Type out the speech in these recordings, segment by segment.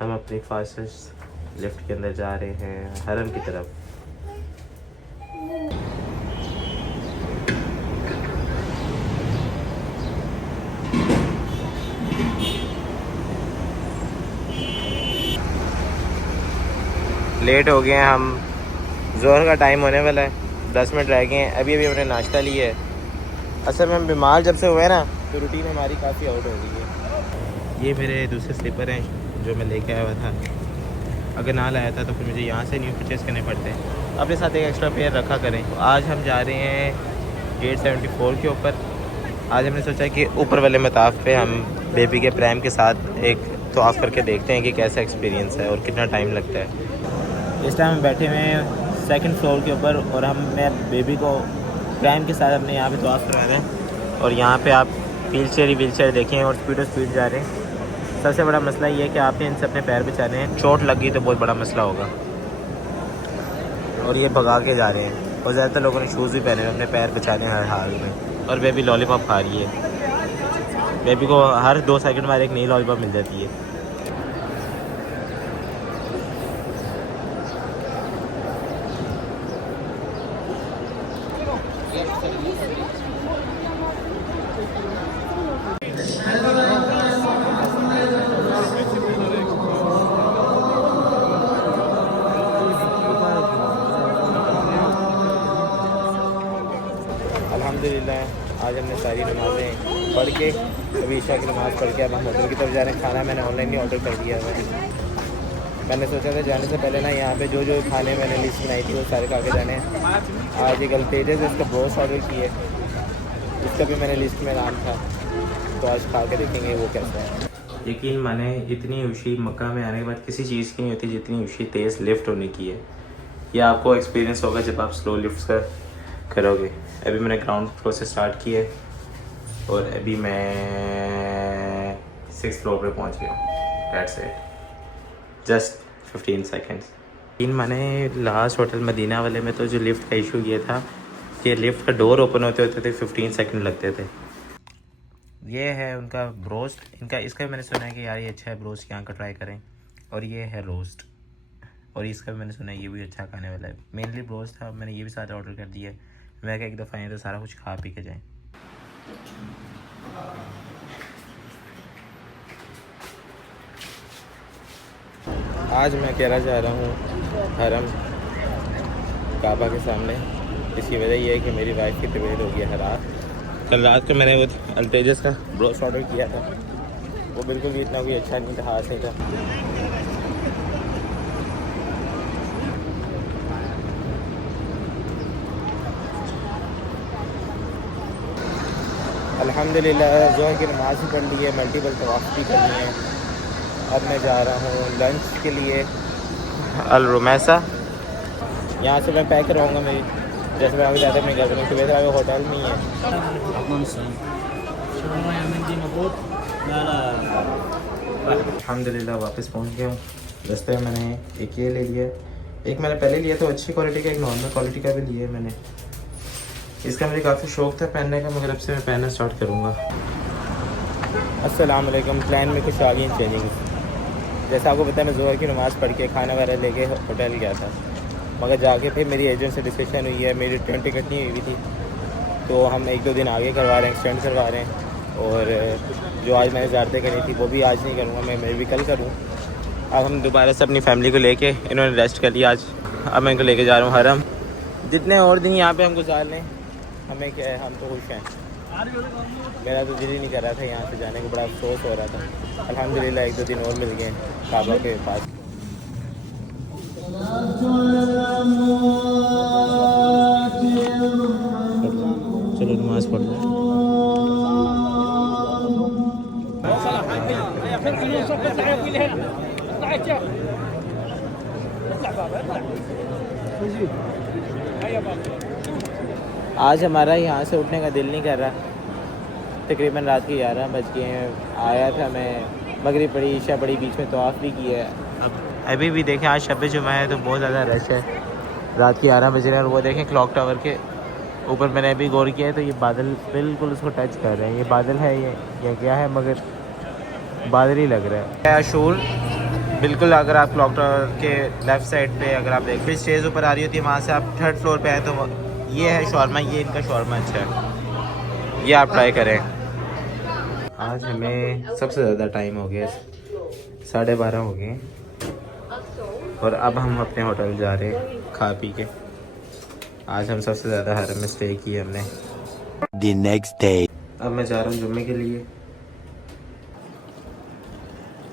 हम अपनी fastest lift के अंदर जा रहे हैं हरम की तरफ। लेट हो गए हैं हम, ज़ोहर का टाइम होने वाला है, 10 मिनट रह गए हैं। अभी अभी हमने नाश्ता लिया है। असल में हम बीमार जब से हुए ना तो रूटीन हमारी काफ़ी आउट हो गई है। ये मेरे दूसरे स्लीपर हैं जो मैं लेके आया हुआ था। अगर ना लाया था तो फिर मुझे यहाँ से न्यू परचेज़ करने पड़ते हैं। अपने साथ एक एक्स्ट्रा पेयर रखा करें। तो आज हम जा रहे हैं गेट 74 के ऊपर। आज हमने सोचा कि ऊपर वाले मताफ़ पे हम बेबी के प्रैम के साथ एक तवाफ़ करके देखते हैं कि कैसा एक्सपीरियंस है और कितना टाइम लगता है। इस टाइम हम बैठे हुए हैं सेकंड फ्लोर के ऊपर और मैं बेबी को प्रैम के साथ अपने यहाँ पे तवाफ़ करवा रहे हैं। और यहाँ पे आप व्हील चेयर देखें और स्पीड जा रहे हैं। सबसे बड़ा मसला ये है कि आपने इनसे अपने पैर बचाने हैं, चोट लग गई तो बहुत बड़ा मसला होगा। और ये भगा के जा रहे हैं और ज़्यादातर लोगों ने शूज़ भी पहने हैं अपने पैर बचाने हर हाल में। और बेबी लॉलीपॉप खा रही है। बेबी को हर 2 सेकंड बाद एक नई लॉलीपॉप मिल जाती है। अल्हम्दुलिल्लाह आज हमने सारी नमाज़ें पढ़ के अभी ईशा की नमाज़ पढ़ के अब हम होटल की तरफ जा रहे हैं। खाना मैंने ऑनलाइन ही ऑर्डर कर दिया है। मैंने सोचा था जाने से पहले ना यहाँ पे जो खाने मैंने लिस्ट बनाई थी वो सारे खा के जाने हैं। आज एक अल्तेजस है, उसका ब्रोस्ट ऑर्डर किए, उसका भी मैंने लिस्ट में नाम था, तो आज खा के देखेंगे वो कैसा है। यकीन माने इतनी ऊँची मक्का में आने के बाद किसी चीज़ की नहीं होती जितनी ऊँची तेज़ लिफ्ट होने की है। ये आपको एक्सपीरियंस होगा जब आप स्लो लिफ्ट का करोगे। अभी मैंने ग्राउंड फ्लोर से स्टार्ट किया है और अभी मैं 6th फ्लोर पे पहुंच गया हूँ। That's it, just 15 seconds. मैंने लास्ट होटल मदीना वाले में तो जो लिफ्ट का इशू ये था कि लिफ्ट का डोर ओपन होते होते थे 15 सेकंड लगते थे। ये है उनका ब्रोस्ट। इसका भी मैंने सुना है कि यार ये अच्छा है, ब्रोस्ट यहाँ का ट्राई करें। और ये है रोस्ट, और इसका भी मैंने सुना है ये भी अच्छा खाने वाला है। मेनली ब्रोस्ट था, मैंने ये भी साथ ऑर्डर कर दिया है। मैं क्या एक दफ़ा आए तो सारा कुछ खा पी के जाएँ। आज मैं केरला जा रहा हूँ हरम काबा के सामने। इसकी वजह यह है कि मेरी वाइफ की तबीयत हो गई है ख़राब। कल रात को मैंने वो अल्टेजस का ब्रोस्ट ऑर्डर किया था, वो बिल्कुल भी इतना कोई अच्छा नहीं था, खास नहीं था। अल्हम्दुलिल्लाह ज़ोहर की नमाज़ भी पढ़ ली है, मल्टीपल तवाफ़ भी करनी है। अब मैं जा रहा हूँ लंच के लिए अल रुमैसा। यहाँ से मैं पैक करवाऊँगा मेरी, जैसे मैं अभी ज़्यादा अपने घर में सुबह से होटल में ही है। अल्हम्दुलिल्लाह वापस पहुँच गया हूँ। रास्ते में मैंने एक ये ले लिया, एक मैंने पहले लिया तो अच्छी क्वालिटी का, एक नॉर्मल क्वालिटी का भी लिया है मैंने। इसका मुझे काफ़ी शौक़ था पहनने का, मगर अब से मैं पहनना स्टार्ट करूँगा। अस्सलाम वालेकुम। प्लान में कुछ आ गई चेंजिंग। जैसा आपको पता है मैं ज़ोहर की नमाज़ पढ़ के खाना वगैरह लेके होटल गया था, मगर जाके फिर मेरी एजेंट से डिस्कशन हुई है, मेरी ट्रेन टिकट नहीं हुई थी, तो हम 1-2 दिन आगे करवा रहे हैं, एक्सटेंड करवा रहे हैं। और जो आज मैंने ज़्यारतें करी थी वो भी आज नहीं करूँगा, मैं भी कल करूँ। अब हम दोबारा से अपनी फैमिली को लेके, इन्होंने रेस्ट कर लिया आज, अब मैं इनको लेके जा रहा हूँ हरम। जितने और दिन यहाँ पे हम गुजार लें हमें क्या है, हम तो खुश हैं। मेरा तो दिल ही नहीं कर रहा था यहाँ से जाने को, बड़ा अफसोस हो रहा था। अल्हम्दुलिल्लाह 1-2 दिन और मिल गए काबा के पास। चलो नमाज़ पढ़ लो। आज हमारा यहाँ से उठने का दिल नहीं कर रहा। तकरीबन रात के 11 बज गए हैं। आया था मैं, मगरिब पढ़ी, ईशा पढ़ी, बीच में तवाफ़ भी किया है। अभी भी देखें आज शब जुमा है तो बहुत ज़्यादा रश है। रात के 11 बज रहे हैं और वो देखें क्लॉक टावर के ऊपर मैंने अभी गौर किया है तो ये बादल बिल्कुल उसको टच कर रहे हैं। ये बादल है ये क्या है, मगर बादल ही लग रहा है। आशूर बिल्कुल अगर आप क्लॉक टावर के लेफ़्ट साइड पे अगर आप देख फिर स्टेज ऊपर आ रही होती है, वहाँ से आप थर्ड फ्लोर पे आए तो ये है शॉर्मा, ये इनका शॉर्मा अच्छा है, ये आप ट्राई करें। आज हमें सबसे ज़्यादा टाइम हो गया, 12:30 हो गए और अब हम अपने होटल जा रहे हैं खा पी के। आज हम सबसे ज़्यादा हरम में स्टे किए हमने। The next day. अब मैं जा रहा हूँ जुम्मे के लिए।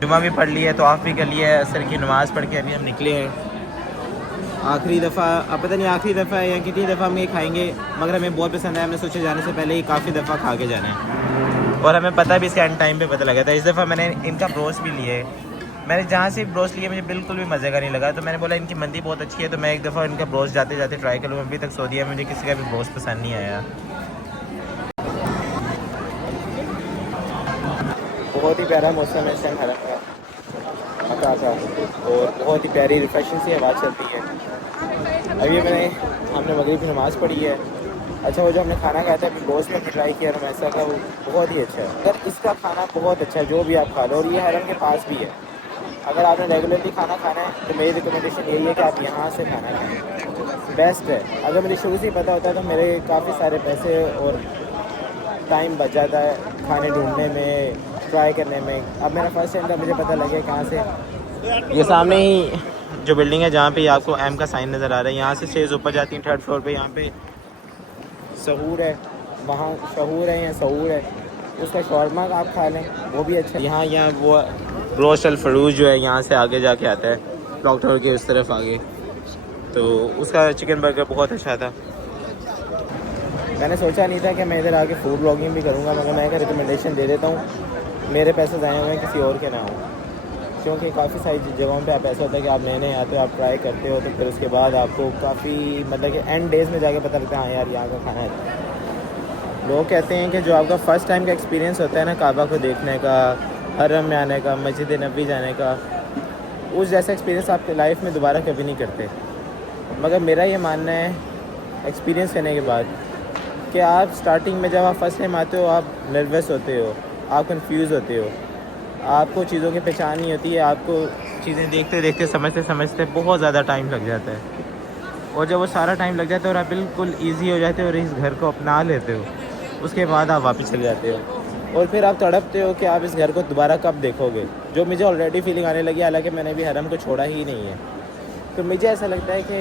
जुम्मा भी पढ़ लिया, तो आप भी कर लिया है, असर की नमाज़ पढ़ के अभी हम निकले हैं। आखिरी दफ़ा, अब पता नहीं आखिरी दफ़ा है या कितनी दफ़ा हम ये खाएंगे, मगर हमें बहुत पसंद है। हमने सोचा जाने से पहले ही काफ़ी दफ़ा खा के जाना है और हमें पता भी इसके एंड टाइम पे पता लगा था। इस दफ़ा मैंने इनका ब्रोस्ट भी लिए, मैंने जहाँ से ब्रोस्ट लिया मुझे बिल्कुल भी मज़े का नहीं लगा, तो मैंने बोला इनकी मंदी बहुत अच्छी है तो मैं एक दफ़ा इनका ब्रोस्ट जाते जाते ट्राई करूँ। अभी तक सऊदी में मुझे किसी का भी ब्रोस्ट पसंद नहीं आया। बहुत ही प्यारा मौसम है इस टाइम हरम का, मज़ा था और बहुत ही प्यारी रिफ्रेशिंग सी हवा चलती है। अभी हमने मगरिब की नमाज़ पढ़ी है। अच्छा, वो जो हमने खाना खाया था अभी गोश्त में भी ट्राई किया रमैसा का, वो बहुत ही अच्छा है। अगर इसका खाना बहुत अच्छा है जो भी आप खा लो, और ये हरम के पास भी है। अगर आपने रेगुलरली खाना खाना है तो मेरी रिकमेंडेशन यही है कि आप यहाँ से खाना खाएँ, बेस्ट है। अगर मुझे शुरू से ही पता होता तो मेरे काफ़ी सारे पैसे और टाइम बच जाता है खाने ढूंढने में, ट्राई करने में। अब मेरा फर्स्ट टाइम था, मुझे पता लगे कहाँ से। ये सामने ही जो बिल्डिंग है जहाँ पे आपको एम का साइन नज़र आ रहा है, यहाँ से स्टेज ऊपर जाती है थर्ड फ्लोर पे। यहाँ पे सहूर है, वहाँ शहूर है या सहूर है, उसका शौरमा आप खा लें वो भी अच्छा है। यहाँ वो रोस्ट अल फरूज जो है यहाँ से आगे जाके आता है क्लॉक टावर के उस तरफ आगे, तो उसका चिकन बर्गर बहुत अच्छा था। मैंने सोचा नहीं था कि मैं इधर आके फूड ब्लॉगिंग भी करूँगा, मगर मैं एक रिकमेंडेशन दे देता हूँ, मेरे पैसे ज़ाया हुए हैं किसी और के ना हो। क्योंकि काफ़ी सारी जगहों पे आप ऐसा होता है कि आप नए नए आते हो, आप ट्राई करते हो, तो फिर उसके बाद आपको काफ़ी मतलब कि एंड डेज़ में जाके पता लगता है हाँ यार यहाँ का खाना है। लोग कहते हैं कि जो आपका फ़र्स्ट टाइम का एक्सपीरियंस होता है ना, काबा को देखने का, हरम में आने का, मस्जिद नबी जाने का, उस जैसा एक्सपीरियंस आपके लाइफ में दोबारा कभी नहीं करते। मगर मेरा ये मानना है एक्सपीरियंस करने के बाद कि आप स्टार्टिंग में जब आप फर्स्ट टाइम आते हो आप नर्वस होते हो, आप कंफ्यूज होते हो, आपको चीज़ों की पहचान नहीं होती है, आपको चीज़ें देखते देखते समझते समझते बहुत ज़्यादा टाइम लग जाता है। और जब वो सारा टाइम लग जाता है और आप बिल्कुल ईजी हो जाते हो और इस घर को अपना लेते हो, उसके बाद आप वापस चले जाते हो और फिर आप तड़पते हो कि आप इस घर को दोबारा कब देखोगे। जो मुझे ऑलरेडी फीलिंग आने लगी, हालांकि मैंने भी हरम को छोड़ा ही नहीं है। तो मुझे ऐसा लगता है कि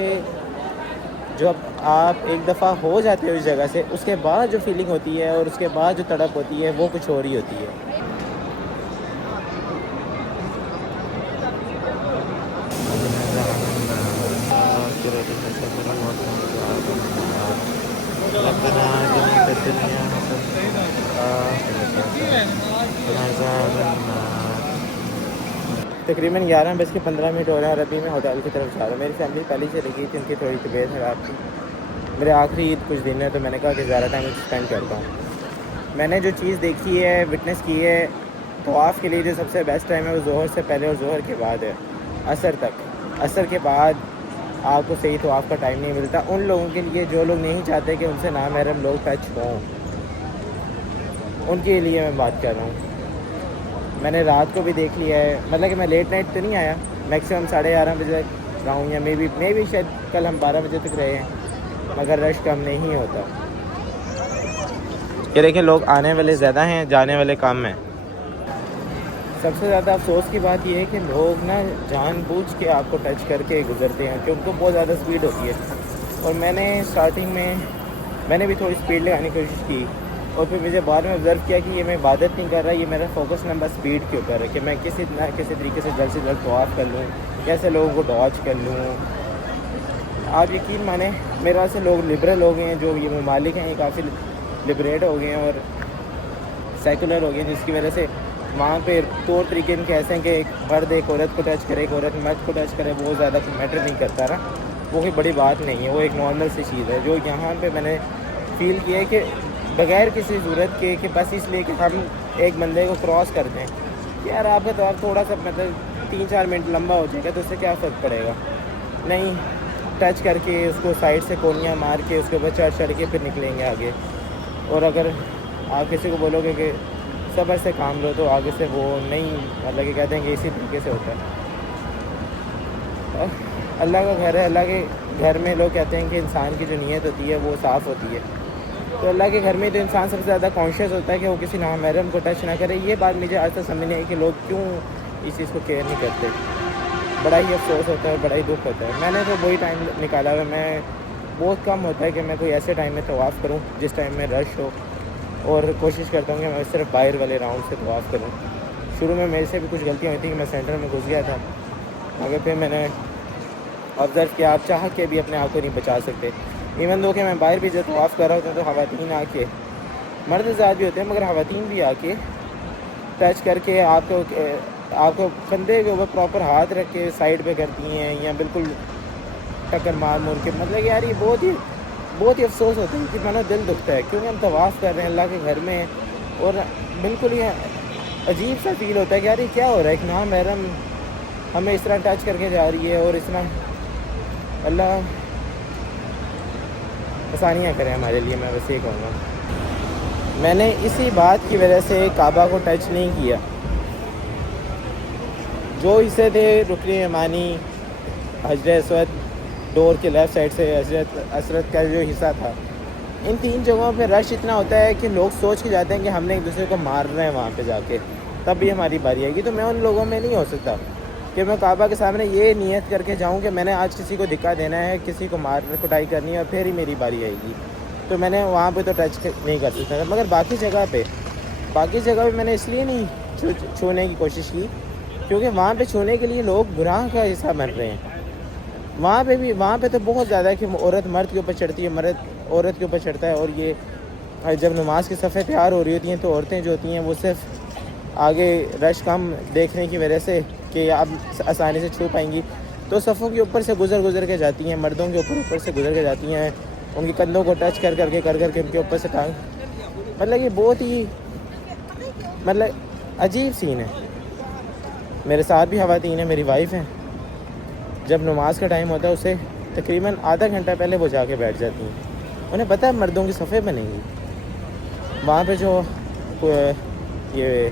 जब आप एक दफ़ा हो जाते हो इस जगह से, उसके बाद जो फीलिंग होती है और उसके बाद जो तड़प होती है वो कुछ और ही होती है। तकरीबन 11:15 हो रहे हैं और अभी मैं होटल की तरफ जा रहा हूँ। मेरी फैमिली पहले से लगी थी, उनकी थोड़ी तबीयत ख़राब थी। मेरे आखिरी ईद कुछ दिन है तो मैंने कहा कि ज़्यादा टाइम स्पेंड करता हूँ। मैंने जो चीज़ देखी है, विटनेस की है, तवाफ़ के लिए जो सबसे बेस्ट टाइम है वो ज़ोहर से पहले और ज़ोहर के बाद है, असर तक। असर के बाद आपको सही तवाफ़ का टाइम नहीं मिलता उन लोगों के लिए जो लोग नहीं चाहते कि उनसे नामहरम लोग टच हों, उनके लिए मैं बात कर रहा हूँ। मैंने रात को भी देख लिया है, मतलब कि मैं लेट नाइट तो नहीं आया, मैक्सिमम 11:30 बजे तक रहा हूँ, या मे भी शायद कल हम 12 बजे तक रहे हैं, मगर रश कम नहीं होता। ये देखें, लोग आने वाले ज़्यादा हैं, जाने वाले कम हैं। सबसे ज़्यादा अफसोस की बात यह है कि लोग ना जानबूझ के आपको टच करके गुजरते हैं कि उनको बहुत ज़्यादा स्पीड होती है। और मैंने स्टार्टिंग में भी थोड़ी स्पीड लगाने की कोशिश की, और फिर मुझे बाद में ऑब्ज़र्व किया कि ये मैं इबादत नहीं कर रहा, ये मेरा फोकस नंबर स्पीड के ऊपर है कि मैं किसी तरीके से जल्द तवाफ़ कर लूँ, कैसे लोगों को डॉज कर लूँ। आप यकीन माने मेरा से लोग लिबरल हो गए हैं, जो ये ममालिक हैं ये काफ़ी लिबरेट हो गए हैं और सेकुलर हो गए हैं, जिसकी वजह से वहाँ पे तौर तरीके इनके ऐसे हैं कि एक मर्द एक औरत को टच करे, एक औरत मर्द को टच करे, वो ज़्यादा मैटर नहीं करता ना, वो कोई बड़ी बात नहीं है, वो एक नॉर्मल सी चीज़ है। जो यहाँ पे मैंने फ़ील किया है कि बग़ैर किसी ज़रूरत के कि बस इसलिए कि हम एक बंदे को क्रॉस कर दें कि यार आपका तो आप थोड़ा सा मतलब 3-4 मिनट लंबा हो जाएगा तो उससे क्या फ़र्क पड़ेगा, नहीं टच करके उसको साइड से कोनियाँ मार के उसके ऊपर चढ़ के फिर निकलेंगे आगे। और अगर आप किसी को बोलोगे कि सब्र से काम लो तो आगे से वो नहीं, मतलब कि कहते हैं कि इसी तरीके से होता है। और अल्लाह का घर है, अल्लाह के घर में लोग कहते हैं कि इंसान की जो नीयत होती है वो साफ़ होती है, तो अल्लाह के घर में तो इंसान सबसे ज़्यादा कॉन्शियस होता है कि वो किसी नामहरम को टच ना करे। ये बात मुझे आज तक समझ नहीं आई कि लोग क्यों इस चीज़ को केयर नहीं करते। बड़ा ही अफसोस होता है, बड़ा ही दुख होता है। मैंने तो वही टाइम निकाला है, मैं बहुत कम होता है कि मैं कोई ऐसे टाइम में तवाफ़ करूँ जिस टाइम में रश हो, और कोशिश करता हूँ कि मैं सिर्फ बाहर वाले राउंड से तवाफ़ करूँ। शुरू में मेरे से भी कुछ गलतियाँ हुई थी कि मैं सेंटर में घुस गया था, मगर फिर मैंने ऑब्ज़र्व किया आप चाह के भी अपने आप को नहीं बचा सकते। इवन दो कि मैं बाहर भी जब तवाफ़ कर रहा होता हूँ तो ख़वातीन आके, मर्द ज़्यादा भी होते हैं मगर ख़वातीन भी आके टच करके आपको कंधे के ऊपर प्रॉपर हाथ रख के साइड पे करती हैं या बिल्कुल टक्कर मार के, मतलब यार ये बहुत ही अफसोस होता है कि मानो दिल दुखता है, क्योंकि हम तवाफ़ कर रहे हैं अल्लाह के घर में और बिल्कुल ही अजीब सा फील होता है कि यार ये क्या हो रहा है, एक नामहरम हमें इस तरह टच करके जा रही है। और इस तरह अल्लाह आसानियाँ करें हमारे लिए, मैं बस ये कहूँगा। मैंने इसी बात की वजह से काबा को टच नहीं किया। जो हिस्से थे रुकन यमानी, हजरत अस्वद, डोर के लेफ़्ट साइड से हजरत असरत का जो हिस्सा था, इन 3 जगहों पे रश इतना होता है कि लोग सोच के जाते हैं कि हमने एक दूसरे को मार रहे हैं वहाँ पे जाके, तब भी हमारी बारी आएगी। तो मैं उन लोगों में नहीं हो सकता कि मैं काबा के सामने ये नियत करके जाऊँ कि मैंने आज किसी को धक्का देना है, किसी को मार कुटाई करनी है और फिर ही मेरी बारी आएगी। तो मैंने वहाँ पे तो टच नहीं कर सकता था। मगर बाकी जगह पे मैंने इसलिए नहीं छूने की कोशिश की क्योंकि वहाँ पे छूने के लिए लोग गुनाह का हिस्सा बन रहे हैं। वहाँ पे तो बहुत ज़्यादा है कि औरत मर्द के ऊपर चढ़ती है, मर्द औरत के ऊपर चढ़ता है। और ये जब नमाज की सफ़ें तैयार हो रही होती हैं तो औरतें जो होती हैं वो सिर्फ आगे रश कम देखने की वजह से कि आप आसानी से छू पाएंगी तो सफ़ों के ऊपर से गुज़र के जाती हैं, मर्दों के ऊपर से गुज़र के जाती हैं, उनके कंधों को टच कर करके उनके ऊपर से टांग, मतलब ये बहुत ही मतलब अजीब सीन है। मेरे साथ भी ख़वातीन है, मेरी वाइफ है, जब नमाज का टाइम होता है उसे तकरीबन आधा घंटा पहले वो जाके बैठ जाती हैं। उन्हें पता है मर्दों की सफ़ें बनेंगी। वहाँ पे जो ये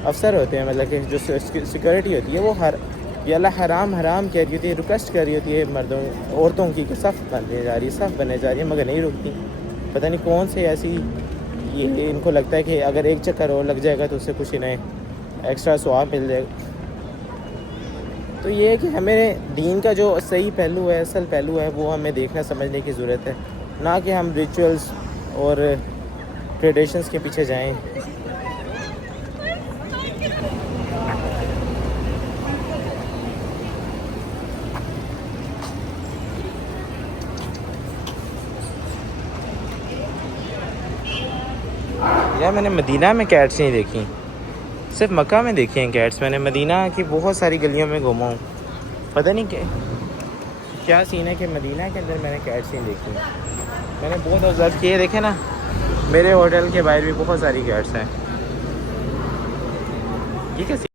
अफसर होते हैं, मतलब कि जो सिक्योरिटी होती है, वो ये अल्लाह हराम कह रही होती है, रिक्वेस्ट कर रही होती है औरतों की कि सफ़ बनने जा रही है मगर नहीं रुकती। पता नहीं कौन से ऐसी ये इनको लगता है कि अगर एक चक्कर और लग जाएगा तो उससे कुछ इन्हें एक्स्ट्रा स्वाब मिल जाएगा। तो ये है कि हमें दीन का जो सही पहलू है, असल पहलू है, वो हमें देखना समझने की ज़रूरत है, ना कि हम रिचुअल्स और ट्रेडिशंस के पीछे जाएं। यार मैंने मदीना में कैट्स नहीं देखी, सिर्फ मक्का में देखी हैं कैट्स। मैंने मदीना की बहुत सारी गलियों में घूमा हूँ, पता नहीं क्या सीन है कि मदीना के अंदर मैंने कैट्स नहीं देखी। मैंने बहुत ऑब्ज़र्व किए, देखे ना मेरे होटल के बाहर भी बहुत सारी कैट्स हैं। ये कैसी